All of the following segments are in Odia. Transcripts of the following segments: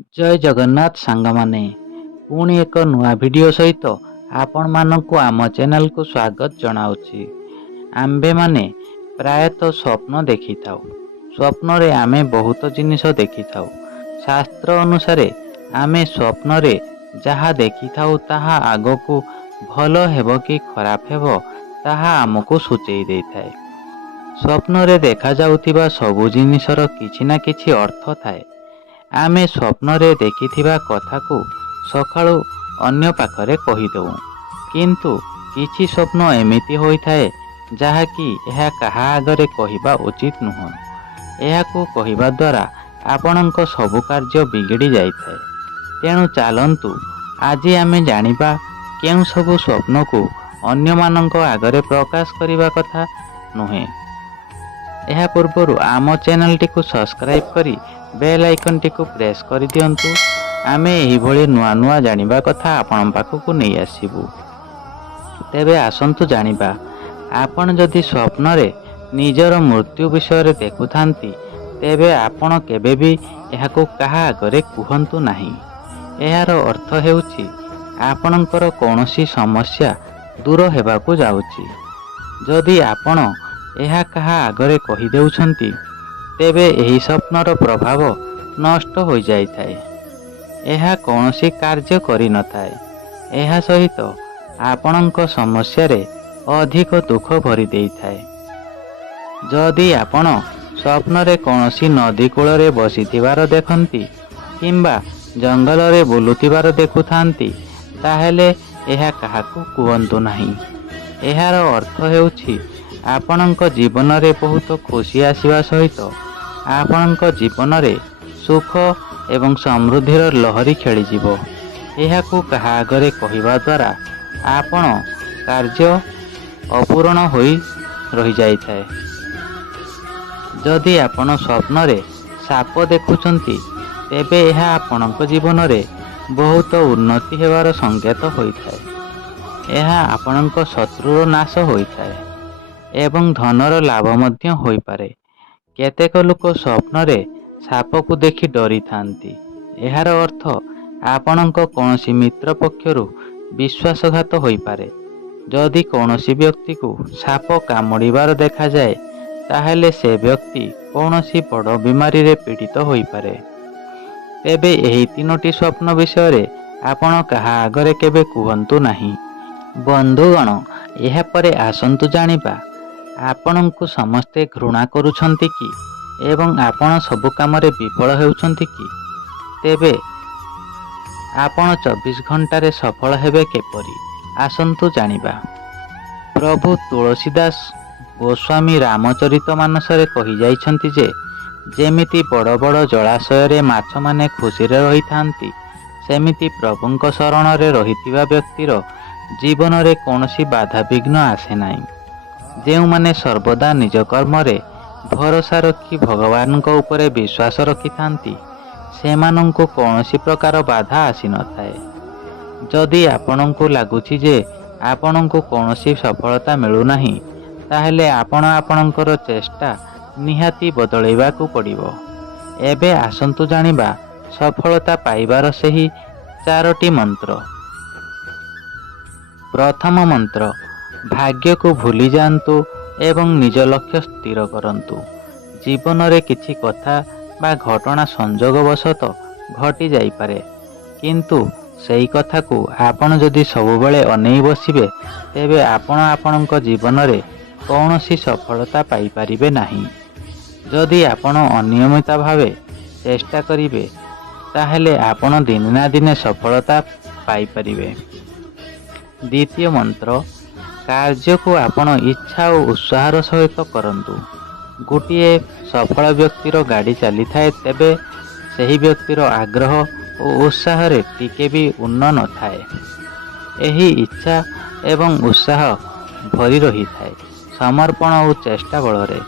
ଜୟ ଜଗନ୍ନାଥ ସାଙ୍ଗମାନେ, ପୁଣି ଏକ ନୂଆ ଭିଡ଼ିଓ ସହିତ ଆପଣମାନଙ୍କୁ ଆମ ଚ୍ୟାନେଲକୁ ସ୍ୱାଗତ ଜଣାଉଛି। ଆମ୍ଭେମାନେ ପ୍ରାୟତଃ ସ୍ୱପ୍ନ ଦେଖିଥାଉ। ସ୍ୱପ୍ନରେ ଆମେ ବହୁତ ଜିନିଷ ଦେଖିଥାଉ। ଶାସ୍ତ୍ର ଅନୁସାରେ ଆମେ ସ୍ୱପ୍ନରେ ଯାହା ଦେଖିଥାଉ ତାହା ଆଗକୁ ଭଲ ହେବ କି ଖରାପ ହେବ ତାହା ଆମକୁ ସୂଚେଇ ଦେଇଥାଏ। ସ୍ୱପ୍ନରେ ଦେଖାଯାଉଥିବା ସବୁ ଜିନିଷର କିଛି ନା କିଛି ଅର୍ଥ ଥାଏ। ଆମେ ସ୍ୱପ୍ନରେ ଦେଖିଥିବା କଥାକୁ ସକାଳୁ ଅନ୍ୟ ପାଖରେ କହିଦେଉ, କିନ୍ତୁ କିଛି ସ୍ୱପ୍ନ ଏମିତି ହୋଇଥାଏ ଯାହାକି ଏହା କାହା ଆଗରେ କହିବା ଉଚିତ ନୁହେଁ। ଏହାକୁ କହିବା ଦ୍ୱାରା ଆପଣଙ୍କ ସବୁ କାର୍ଯ୍ୟ ବିଗିଡ଼ି ଯାଇଥାଏ। ତେଣୁ ଚାଲନ୍ତୁ ଆଜି ଆମେ ଜାଣିବା କେଉଁ ସବୁ ସ୍ୱପ୍ନକୁ ଅନ୍ୟମାନଙ୍କ ଆଗରେ ପ୍ରକାଶ କରିବା କଥା ନୁହେଁ। ଏହା ପୂର୍ବରୁ ଆମ ଚ୍ୟାନେଲଟିକୁ ସବସ୍କ୍ରାଇବ୍ କରି ବେଲ୍ ଆଇକନଟିକୁ ପ୍ରେସ୍ କରିଦିଅନ୍ତୁ। ଆମେ ଏହିଭଳି ନୂଆ ନୂଆ ଜାଣିବା କଥା ଆପଣଙ୍କ ପାଖକୁ ନେଇ ଆସିବୁ। ତେବେ ଆସନ୍ତୁ ଜାଣିବା, ଆପଣ ଯଦି ସ୍ୱପ୍ନରେ ନିଜର ମୃତ୍ୟୁ ବିଷୟରେ ଦେଖୁଥାନ୍ତି ତେବେ ଆପଣ କେବେ ବି ଏହାକୁ କାହା ଆଗରେ କୁହନ୍ତୁ ନାହିଁ। ଏହାର ଅର୍ଥ ହେଉଛି ଆପଣଙ୍କର କୌଣସି ସମସ୍ୟା ଦୂର ହେବାକୁ ଯାଉଛି। ଯଦି ଆପଣ ଏହା କାହା ଆଗରେ କହିଦେଉଛନ୍ତି ତେବେ ଏହି ସ୍ୱପ୍ନର ପ୍ରଭାବ ନଷ୍ଟ ହୋଇଯାଇଥାଏ। ଏହା କୌଣସି କାର୍ଯ୍ୟ କରିନଥାଏ। ଏହା ସହିତ ଆପଣଙ୍କ ସମସ୍ୟାରେ ଅଧିକ ଦୁଃଖ ଭରି ଦେଇଥାଏ। ଯଦି ଆପଣ ସ୍ୱପ୍ନରେ କୌଣସି ନଦୀ କୂଳରେ ବସିଥିବାର ଦେଖନ୍ତି କିମ୍ବା ଜଙ୍ଗଲରେ ବୁଲୁଥିବାର ଦେଖୁଥାନ୍ତି ତାହେଲେ ଏହା କାହାକୁ କୁହନ୍ତୁ ନାହିଁ। ଏହାର ଅର୍ଥ ହେଉଛି ଆପଣଙ୍କ ଜୀବନରେ ବହୁତ ଖୁସି ଆସିବା ସହିତ ଆପଣଙ୍କ ଜୀବନରେ ସୁଖ ଏବଂ ସମୃଦ୍ଧିର ଲହରୀ ଖେଳିଯିବ। ଏହାକୁ କାହା ଆଗରେ କହିବା ଦ୍ୱାରା ଆପଣ କାର୍ଯ୍ୟ ଅପୂରଣ ହୋଇ ରହିଯାଇଥାଏ। ଯଦି ଆପଣ ସ୍ୱପ୍ନରେ ସାପ ଦେଖୁଛନ୍ତି ତେବେ ଏହା ଆପଣଙ୍କ ଜୀବନରେ ବହୁତ ଉନ୍ନତି ହେବାର ସଂକେତ ହୋଇଥାଏ। ଏହା ଆପଣଙ୍କ ଶତ୍ରୁର ନାଶ ହୋଇଥାଏ ଏବଂ ଧନର ଲାଭ ମଧ୍ୟ ହୋଇପାରେ। କେତେକ ଲୋକ ସ୍ୱପ୍ନରେ ସାପକୁ ଦେଖି ଡରିଥାନ୍ତି। ଏହାର ଅର୍ଥ ଆପଣଙ୍କ କୌଣସି ମିତ୍ର ପକ୍ଷରୁ ବିଶ୍ୱାସଘାତ ହୋଇପାରେ। ଯଦି କୌଣସି ବ୍ୟକ୍ତିକୁ ସାପ କାମୁଡ଼ିବାର ଦେଖାଯାଏ ତାହେଲେ ସେ ବ୍ୟକ୍ତି କୌଣସି ବଡ଼ ବିମାରୀରେ ପୀଡ଼ିତ ହୋଇପାରେ। ତେବେ ଏହି ତିନୋଟି ସ୍ୱପ୍ନ ବିଷୟରେ ଆପଣ କାହା ଆଗରେ କେବେ କୁହନ୍ତୁ ନାହିଁ। ବନ୍ଧୁଗଣ, ଏହାପରେ ଆସନ୍ତୁ ଜାଣିବା, ଆପଣଙ୍କୁ ସମସ୍ତେ ଘୃଣା କରୁଛନ୍ତି କି ଏବଂ ଆପଣ ସବୁ କାମରେ ବିଫଳ ହେଉଛନ୍ତି କି? ତେବେ ଆପଣ 24 ଘଣ୍ଟାରେ ସଫଳ ହେବେ କିପରି? ଆସନ୍ତୁ ଜାଣିବା। ପ୍ରଭୁ ତୁଳସୀଦାସ ଗୋସ୍ୱାମୀ ରାମଚରିତମାନସରେ କହିଯାଇଛନ୍ତି ଯେ, ଯେମିତି ବଡ଼ ବଡ଼ ଜଳାଶୟରେ ମାଛମାନେ ଖୁସିରେ ରହିଥାନ୍ତି, ସେମିତି ପ୍ରଭୁଙ୍କ ଶରଣରେ ରହିଥିବା ବ୍ୟକ୍ତିର ଜୀବନରେ କୌଣସି ବାଧାବିଘ୍ନ ଆସେ ନାହିଁ। ଯେଉଁମାନେ ସର୍ବଦା ନିଜ କର୍ମରେ ଭରସା ରଖି ଭଗବାନଙ୍କ ଉପରେ ବିଶ୍ୱାସ ରଖିଥାନ୍ତି ସେମାନଙ୍କୁ କୌଣସି ପ୍ରକାର ବାଧା ଆସିନଥାଏ। ଯଦି ଆପଣଙ୍କୁ ଲାଗୁଛି ଯେ ଆପଣଙ୍କୁ କୌଣସି ସଫଳତା ମିଳୁନାହିଁ ତାହେଲେ ଆପଣ ଆପଣଙ୍କର ଚେଷ୍ଟା ନିହାତି ବଦଳାଇବାକୁ ପଡ଼ିବ। ଏବେ ଆସନ୍ତୁ ଜାଣିବା ସଫଳତା ପାଇବାର ସେହି 4ଟି ମନ୍ତ୍ର। ପ୍ରଥମ ମନ୍ତ୍ର, ଭାଗ୍ୟକୁ ଭୁଲି ଯାଆନ୍ତୁ ଏବଂ ନିଜ ଲକ୍ଷ୍ୟ ସ୍ଥିର କରନ୍ତୁ। ଜୀବନରେ କିଛି କଥା ବା ଘଟଣା ସଂଯୋଗବଶତଃ ଘଟି ଯାଇପାରେ, କିନ୍ତୁ ସେହି କଥାକୁ ଆପଣ ଯଦି ସବୁବେଳେ ଅନେଇ ବସିବେ ତେବେ ଆପଣ ଆପଣଙ୍କ ଜୀବନରେ କୌଣସି ସଫଳତା ପାଇପାରିବେ ନାହିଁ। ଯଦି ଆପଣ ଅନିୟମିତ ଭାବେ ଚେଷ୍ଟା କରିବେ ତାହେଲେ ଆପଣ ଦିନେ ନା ଦିନେ ସଫଳତା ପାଇପାରିବେ। ଦ୍ୱିତୀୟ ମନ୍ତ୍ର, କାର୍ଯ୍ୟକୁ ଆପଣ ଇଚ୍ଛା ଓ ଉତ୍ସାହର ସହିତ କରନ୍ତୁ। ଗୋଟିଏ ସଫଳ ବ୍ୟକ୍ତିର ଗାଡ଼ି ଚାଲିଥାଏ ତେବେ ସେହି ବ୍ୟକ୍ତିର ଆଗ୍ରହ ଓ ଉତ୍ସାହରେ ଟିକେ ବି ଉନ୍ନ ନଥାଏ। ଏହି ଇଚ୍ଛା ଏବଂ ଉତ୍ସାହ ଭରି ରହିଥାଏ ସମର୍ପଣ ଓ ଚେଷ୍ଟା ବଳରେ।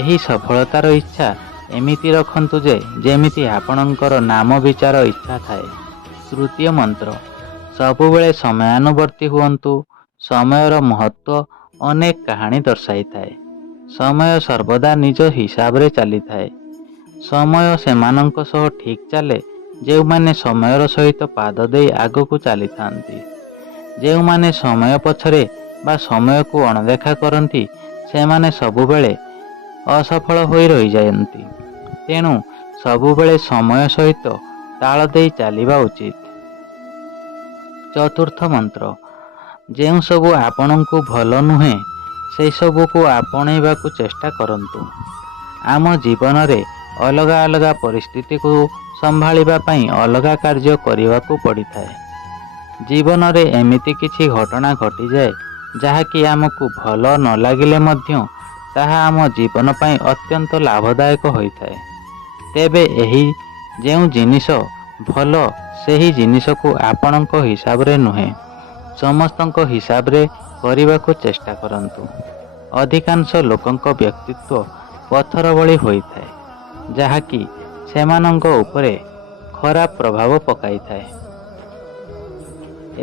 ଏହି ସଫଳତାର ଇଚ୍ଛା ଏମିତି ରଖନ୍ତୁ ଯେ ଯେମିତି ଆପଣଙ୍କର ନାମ ବିଚାର ଇଚ୍ଛା ଥାଏ। ତୃତୀୟ ମନ୍ତ୍ର, ସବୁବେଳେ ସମୟାନୁବର୍ତ୍ତୀ ହୁଅନ୍ତୁ। ସମୟର ମହତ୍ତ୍ୱ ଅନେକ କାହାଣୀ ଦର୍ଶାଇଥାଏ। ସମୟ ସର୍ବଦା ନିଜ ହିସାବରେ ଚାଲିଥାଏ। ସମୟ ସେମାନଙ୍କ ସହ ଠିକ୍ ଚାଲେ ଯେଉଁମାନେ ସମୟର ସହିତ ପାଦ ଦେଇ ଆଗକୁ ଚାଲିଥାନ୍ତି। ଯେଉଁମାନେ ସମୟ ପଛରେ ବା ସମୟକୁ ଅଣଦେଖା କରନ୍ତି ସେମାନେ ସବୁବେଳେ ଅସଫଳ ହୋଇ ରହିଯାଆନ୍ତି। ତେଣୁ ସବୁବେଳେ ସମୟ ସହିତ ତାଳ ଦେଇ ଚାଲିବା ଉଚିତ। ଚତୁର୍ଥ ମନ୍ତ୍ର, ଯେଉଁ ସବୁ ଆପଣଙ୍କୁ ଭଲ ନୁହେଁ ସେସବୁକୁ ଆପଣେଇବାକୁ ଚେଷ୍ଟା କରନ୍ତୁ। ଆମ ଜୀବନରେ ଅଲଗା ଅଲଗା ପରିସ୍ଥିତିକୁ ସମ୍ଭାଳିବା ପାଇଁ ଅଲଗା କାର୍ଯ୍ୟ କରିବାକୁ ପଡ଼ିଥାଏ। ଜୀବନରେ ଏମିତି କିଛି ଘଟଣା ଘଟିଯାଏ ଯାହାକି ଆମକୁ ଭଲ ନ ଲାଗିଲେ ମଧ୍ୟ ତାହା ଆମ ଜୀବନ ପାଇଁ ଅତ୍ୟନ୍ତ ଲାଭଦାୟକ ହୋଇଥାଏ। ତେବେ ଏହି ଯେଉଁ ଜିନିଷ ଭଲ ସେହି ଜିନିଷକୁ ଆପଣଙ୍କ ହିସାବରେ ନୁହେଁ ସମସ୍ତଙ୍କ ହିସାବରେ କରିବାକୁ ଚେଷ୍ଟା କରନ୍ତୁ। ଅଧିକାଂଶ ଲୋକଙ୍କ ବ୍ୟକ୍ତିତ୍ୱ ପଥର ଭଳି ହୋଇଥାଏ ଯାହାକି ସେମାନଙ୍କ ଉପରେ ଖରାପ ପ୍ରଭାବ ପକାଇଥାଏ।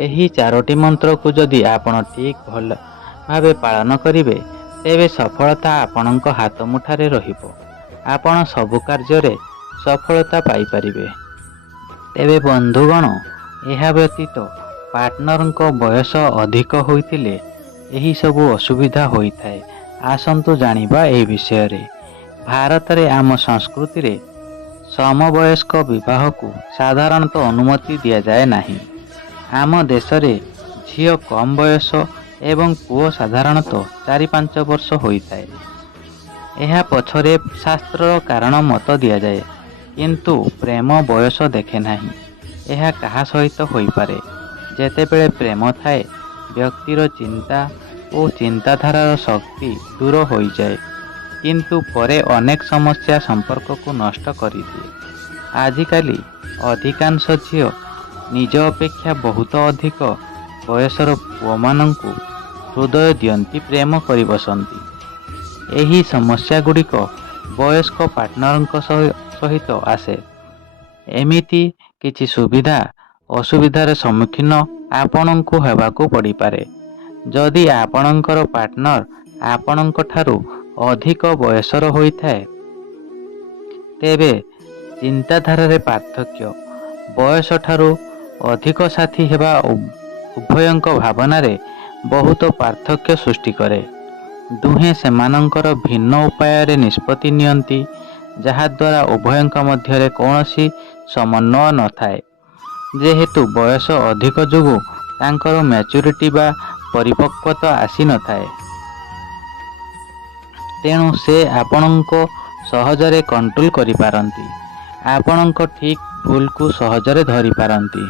ଏହି 4ଟି ମନ୍ତ୍ରକୁ ଯଦି ଆପଣ ଠିକ୍ ଭଲ ଭାବେ ପାଳନ କରିବେ ତେବେ ସଫଳତା ଆପଣଙ୍କ ହାତ ମୁଠାରେ ରହିବ। ଆପଣ ସବୁ କାର୍ଯ୍ୟରେ ସଫଳତା ପାଇପାରିବେ। ତେବେ ବନ୍ଧୁଗଣ, ଏହା ବ୍ୟତୀତ ପାର୍ଟନରଙ୍କ ବୟସ ଅଧିକ ହୋଇଥିଲେ ଏହି ସବୁ ଅସୁବିଧା ହୋଇଥାଏ। ଆସନ୍ତୁ ଜାଣିବା ଏହି ବିଷୟରେ। ଭାରତରେ ଆମ ସଂସ୍କୃତିରେ ସମବୟସ୍କ ବିବାହକୁ ସାଧାରଣତଃ ଅନୁମତି ଦିଆଯାଏ ନାହିଁ। ଆମ ଦେଶରେ ଝିଅ କମ୍ ବୟସ ଏବଂ ପୁଅ ସାଧାରଣତଃ 4-5 ବର୍ଷ ହୋଇଥାଏ। ଏହା ପଛରେ ଶାସ୍ତ୍ରର କାରଣ ମତ ଦିଆଯାଏ। କିନ୍ତୁ ପ୍ରେମ ବୟସ ଦେଖେ ନାହିଁ। ଏହା କାହା ସହିତ ହୋଇପାରେ। ଯେତେବେଳେ ପ୍ରେମ ଥାଏ ବ୍ୟକ୍ତିର ଚିନ୍ତା ଓ ଚିନ୍ତାଧାରାର ଶକ୍ତି ଦୂର ହୋଇଯାଏ କିନ୍ତୁ ପରେ ଅନେକ ସମସ୍ୟା ସମ୍ପର୍କକୁ ନଷ୍ଟ କରିଦିଏ। ଆଜିକାଲି ଅଧିକାଂଶ ଝିଅ ନିଜ ଅପେକ୍ଷା ବହୁତ ଅଧିକ ବୟସର ପୁଅମାନଙ୍କୁ ହୃଦୟ ଦିଅନ୍ତି, ପ୍ରେମ କରି ବସନ୍ତି। ଏହି ସମସ୍ୟା ଗୁଡ଼ିକ ବୟସ୍କ ପାର୍ଟନରଙ୍କ ସହିତ ଆସେ। ଏମିତି କିଛି ସୁବିଧା ଅସୁବିଧାର ସମ୍ମୁଖୀନ ଆପଣଙ୍କୁ ହେବାକୁ ପଡ଼ିପାରେ। ଯଦି ଆପଣଙ୍କର ପାର୍ଟନର ଆପଣଙ୍କ ଠାରୁ ଅଧିକ ବୟସର ହୋଇଥାଏ ତେବେ ଚିନ୍ତାଧାରାରେ ପାର୍ଥକ୍ୟ, ବୟସ ଠାରୁ ଅଧିକ ସାଥୀ ହେବା ଉଭୟଙ୍କ ଭାବନାରେ ବହୁତ ପାର୍ଥକ୍ୟ ସୃଷ୍ଟି କରେ। ଦୁହେଁ ସେମାନଙ୍କର ଭିନ୍ନ ଉପାୟରେ ନିଷ୍ପତ୍ତି ନିଅନ୍ତି ଯାହାଦ୍ୱାରା ଉଭୟଙ୍କ ମଧ୍ୟରେ କୌଣସି ସମନ୍ୱୟ ନଥାଏ। ଯେହେତୁ ବୟସ ଅଧିକ ଯୋଗୁଁ ତାଙ୍କର ମ୍ୟାଚୁରିଟି ବା ପରିପକ୍ୱତା ଆସିନଥାଏ ତେଣୁ ସେ ଆପଣଙ୍କୁ ସହଜରେ କଣ୍ଟ୍ରୋଲ କରିପାରନ୍ତି। ଆପଣଙ୍କ ଠିକ୍ ଭୁଲକୁ ସହଜରେ ଧରିପାରନ୍ତି।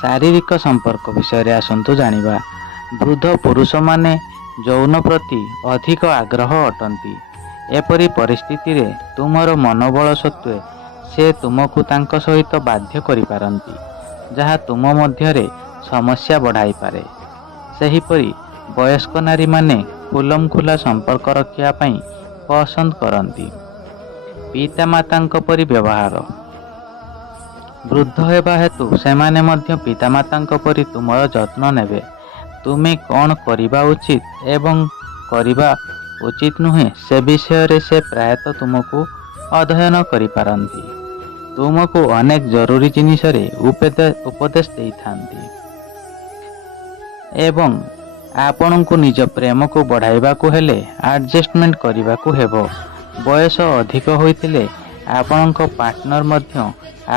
ଶାରୀରିକ ସମ୍ପର୍କ ବିଷୟରେ ଆସନ୍ତୁ ଜାଣିବା। ବୃଦ୍ଧ ପୁରୁଷମାନେ ଯୌନ ପ୍ରତି ଅଧିକ ଆଗ୍ରହ ଅଟନ୍ତି। ଏପରି ପରିସ୍ଥିତିରେ ତୁମର ମନୋବଳ ସତ୍ତ୍ୱେ ସେ ତୁମକୁ ତାଙ୍କ ସହିତ ବାଧ୍ୟ କରିପାରନ୍ତି ଯାହା ତୁମ ମଧ୍ୟରେ ସମସ୍ୟା ବଢ଼ାଇପାରେ। ସେହିପରି ବୟସ୍କ ନାରୀମାନେ ଖୁଲମଖୁଲା ସମ୍ପର୍କ ରଖିବା ପାଇଁ ପସନ୍ଦ କରନ୍ତି। ପିତାମାତାଙ୍କ ପରି ବ୍ୟବହାର। ବୃଦ୍ଧ ହେବା ହେତୁ ସେମାନେ ମଧ୍ୟ ପିତାମାତାଙ୍କ ପରି ତୁମର ଯତ୍ନ ନେବେ। ତୁମେ କ'ଣ କରିବା ଉଚିତ ଏବଂ କରିବା ଉଚିତ ନୁହେଁ ସେ ବିଷୟରେ ସେ ପ୍ରାୟତଃ ତୁମକୁ ଅଧ୍ୟୟନ କରିପାରନ୍ତି। ତୁମକୁ ଅନେକ ଜରୁରୀ ଜିନିଷରେ ଉପଦେଶ ଦେଇଥାନ୍ତି ଏବଂ ଆପଣଙ୍କୁ ନିଜ ପ୍ରେମକୁ ବଢ଼ାଇବାକୁ ହେଲେ ଆଡଜଷ୍ଟମେଣ୍ଟ କରିବାକୁ ହେବ। ବୟସ ଅଧିକ ହୋଇଥିଲେ ଆପଣଙ୍କ ପାର୍ଟନର ମଧ୍ୟ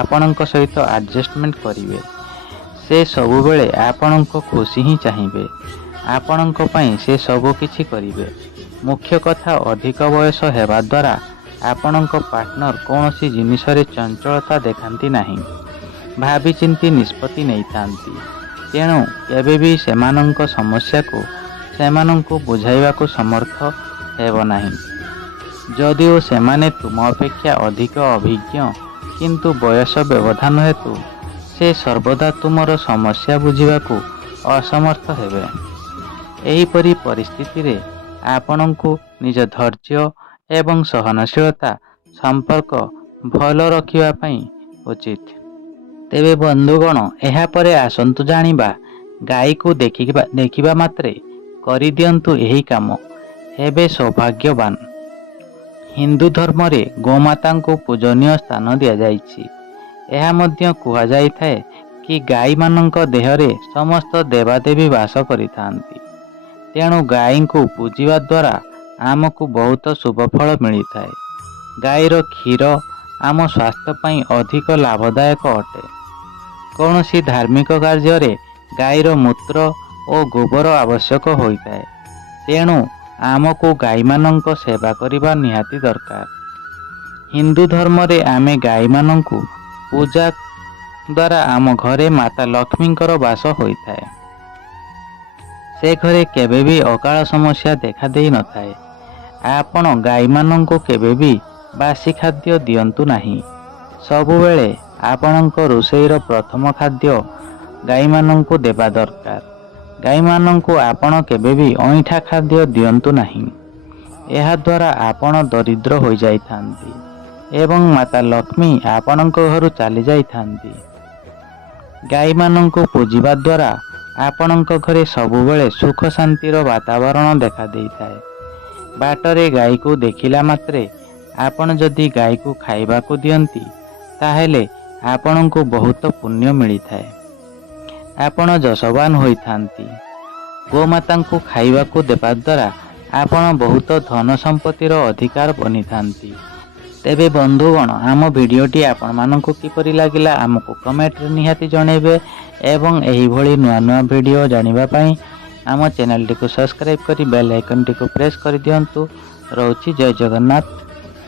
ଆପଣଙ୍କ ସହିତ ଆଡଜଷ୍ଟମେଣ୍ଟ କରିବେ। ସେ ସବୁବେଳେ ଆପଣଙ୍କ ଖୁସି ହିଁ ଚାହିଁବେ। ଆପଣଙ୍କ ପାଇଁ ସେ ସବୁ କିଛି କରିବେ। ମୁଖ୍ୟ କଥା, ଅଧିକ ବୟସ ହେବା ଦ୍ୱାରା ଆପଣଙ୍କ ପାର୍ଟନର କୌଣସି ଜିନିଷରେ ଚଞ୍ଚଳତା ଦେଖାନ୍ତି ନାହିଁ, ଭାବିଚିନ୍ତି ନିଷ୍ପତ୍ତି ନେଇଥାନ୍ତି। ତେଣୁ କେବେ ବି ସେମାନଙ୍କ ସମସ୍ୟାକୁ ସେମାନଙ୍କୁ ବୁଝାଇବାକୁ ସମର୍ଥ ହେବ ନାହିଁ। ଯଦିଓ ସେମାନେ ତୁମ ଅପେକ୍ଷା ଅଧିକ ଅଭିଜ୍ଞ କିନ୍ତୁ ବୟସ ବ୍ୟବଧାନ ହେତୁ ସେ ସର୍ବଦା ତୁମର ସମସ୍ୟା ବୁଝିବାକୁ ଅସମର୍ଥ ହେବେ। ଏହିପରି ପରିସ୍ଥିତିରେ ଆପଣଙ୍କୁ ନିଜ ଧୈର୍ଯ୍ୟ ଏବଂ ସହନଶୀଳତା ସମ୍ପର୍କ ଭଲ ରଖିବା ପାଇଁ ଉଚିତ। ତେବେ ବନ୍ଧୁଗଣ, ଏହାପରେ ଆସନ୍ତୁ ଜାଣିବା ଗାଈକୁ ଦେଖିବା ମାତ୍ରେ କରିଦିଅନ୍ତୁ ଏହି କାମ, ହେବେ ସୌଭାଗ୍ୟବାନ। ହିନ୍ଦୁ ଧର୍ମରେ ଗୋମାତାଙ୍କୁ ପୂଜନୀୟ ସ୍ଥାନ ଦିଆଯାଇଛି। ଏହା ମଧ୍ୟ କୁହାଯାଇଥାଏ କି ଗାଈମାନଙ୍କ ଦେହରେ ସମସ୍ତ ଦେବାଦେବୀ ବାସ କରିଥାନ୍ତି। ତେଣୁ ଗାଈଙ୍କୁ ପୂଜିବା ଦ୍ୱାରା ଆମକୁ ବହୁତ ଶୁଭଫଳ ମିଳିଥାଏ। ଗାଈର କ୍ଷୀର ଆମ ସ୍ୱାସ୍ଥ୍ୟ ପାଇଁ ଅଧିକ ଲାଭଦାୟକ ଅଟେ। କୌଣସି ଧାର୍ମିକ କାର୍ଯ୍ୟରେ ଗାଈର ମୂତ୍ର ଓ ଗୋବର ଆବଶ୍ୟକ ହୋଇଥାଏ। ତେଣୁ ଆମକୁ ଗାଈମାନଙ୍କ ସେବା କରିବା ନିହାତି ଦରକାର। ହିନ୍ଦୁ ଧର୍ମରେ ଆମେ ଗାଈମାନଙ୍କୁ ପୂଜା ଦ୍ୱାରା ଆମ ଘରେ ମାତା ଲକ୍ଷ୍ମୀଙ୍କର ବାସ ହୋଇଥାଏ। ସେ ଘରେ କେବେ ବି ଅକାଳ ସମସ୍ୟା ଦେଖାଦେଇ ନଥାଏ। ଆପଣ ଗାଈମାନଙ୍କୁ କେବେ ବି ବାସି ଖାଦ୍ୟ ଦିଅନ୍ତୁ ନାହିଁ। ସବୁବେଳେ ଆପଣଙ୍କ ରୋଷେଇର ପ୍ରଥମ ଖାଦ୍ୟ ଗାଈମାନଙ୍କୁ ଦେବା ଦରକାର। ଗାଈମାନଙ୍କୁ ଆପଣ କେବେ ବି ଅଇଁଠା ଖାଦ୍ୟ ଦିଅନ୍ତୁ ନାହିଁ। ଏହାଦ୍ୱାରା ଆପଣ ଦରିଦ୍ର ହୋଇଯାଇଥାନ୍ତି ଏବଂ ମାତା ଲକ୍ଷ୍ମୀ ଆପଣଙ୍କ ଘରୁ ଚାଲି ଯାଇଥାନ୍ତି। ଗାଈମାନଙ୍କୁ ପୂଜିବା ଦ୍ୱାରା ଆପଣଙ୍କ ଘରେ ସବୁବେଳେ ସୁଖ ଶାନ୍ତିର ବାତାବରଣ ଦେଖାଦେଇଥାଏ। ବାଟରେ ଗାଈକୁ ଦେଖିଲା ମାତ୍ରେ ଆପଣ ଯଦି ଗାଈକୁ ଖାଇବାକୁ ଦିଅନ୍ତି ତାହେଲେ ଆପଣଙ୍କୁ ବହୁତ ପୁଣ୍ୟ ମିଳିଥାଏ। ଆପଣ ଯଶବାନ ହୋଇଥାନ୍ତି। ଗୋମାତାଙ୍କୁ ଖାଇବାକୁ ଦେବା ଦ୍ୱାରା ଆପଣ ବହୁତ ଧନ ସମ୍ପତ୍ତିର ଅଧିକାର ବନିଥାନ୍ତି। ତେବେ ବନ୍ଧୁଗଣ, ଆମ ଭିଡ଼ିଓଟି ଆପଣମାନଙ୍କୁ କିପରି ଲାଗିଲା ଆମକୁ କମେଣ୍ଟରେ ନିହାତି ଜଣାଇବେ ଏବଂ ଏହିଭଳି ନୂଆ ନୂଆ ଭିଡ଼ିଓ ଜାଣିବା ପାଇଁ ଆମ ଚ୍ୟାନେଲଟିକୁ ସବସ୍କ୍ରାଇବ୍ କରି ବେଲ୍ ଆଇକନଟିକୁ ପ୍ରେସ୍ କରିଦିଅନ୍ତୁ। ରହୁଛି ଜୟ ଜଗନ୍ନାଥ।